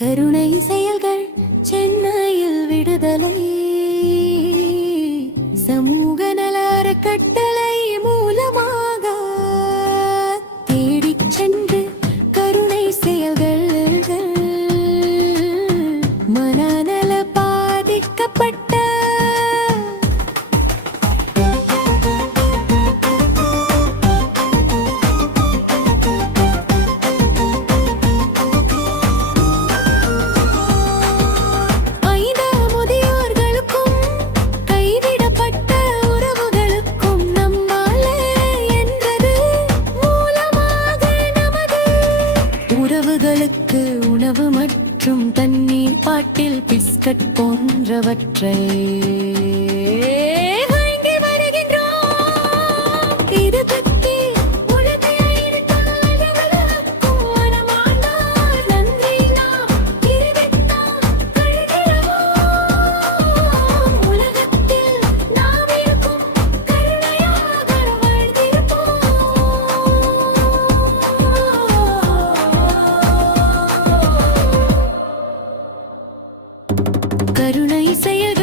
கருணை செயல்கள் சென்னையில் விடுதலை சமூக நல அறக்கட்டளை மூலமாக தேடிச் சென்று கருணை செயல்கள் மனநல பாதிக்கப்பட்ட உறவுகளுக்கு உணவு மற்றும் தண்ணீர் பாட்டில் பிஸ்கட் போன்றவற்றை வழங்கி வருகின்றோம். இது பற்றி உலகைக்கும் மனமார்ந்த நன்றி நாம் தெரிவித்தால் கழிகிறோம். உலகத்தில் நாம் இருக்கும் கருணையாக வாழ்ந்திருப்போம். கருணை செயல்